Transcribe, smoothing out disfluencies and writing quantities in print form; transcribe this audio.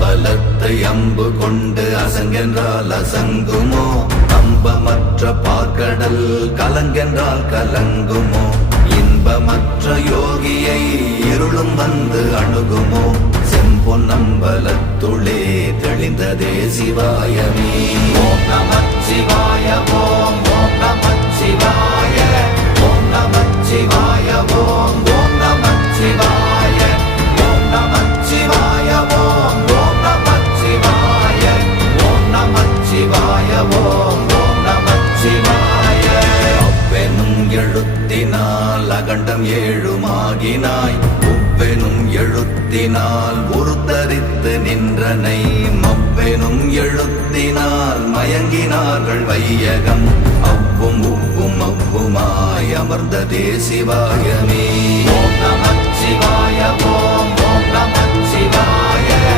அம்பலத்தை அம்பு கொண்டு அசங்கென்றால் அசங்குமோ? அம்பமற்ற பார்க்கடல் கலங்கென்றால் கலங்குமோ? இன்பமற்ற யோகியை இருளும் வந்து அணுகுமோ? செம்பொன்னம்பலத்துளே தெளிந்ததே சிவாயமே. ஓம் நமச்சிவாய ஓம் ஓம் நமச்சிவாய ஓம் நமச்சிவாய ஓம் ஓம் நமச்சிவாய ஓம் நமச்சிவாய ஓம் ஓம் நமச்சிவாய ஓம் நமச்சிவாய ஓம் ஓம் நமச்சிவாய. அவ்வெனும் எழுத்தினால் அகண்டம் ஏழுமாகினாய், உவ்வெனும் எழுத்தினால் உருத்தரித்து நின்றனை, மவ்வெனும் எழுத்தினால் மயங்கினார்கள் வையகம். அவ்வும் உவ்வும் அவ்வுமாய் அமர்ந்ததே சிவாயமே. ஓம் நமச்சிவாய ஓம் ஓம் நமச்சிவாய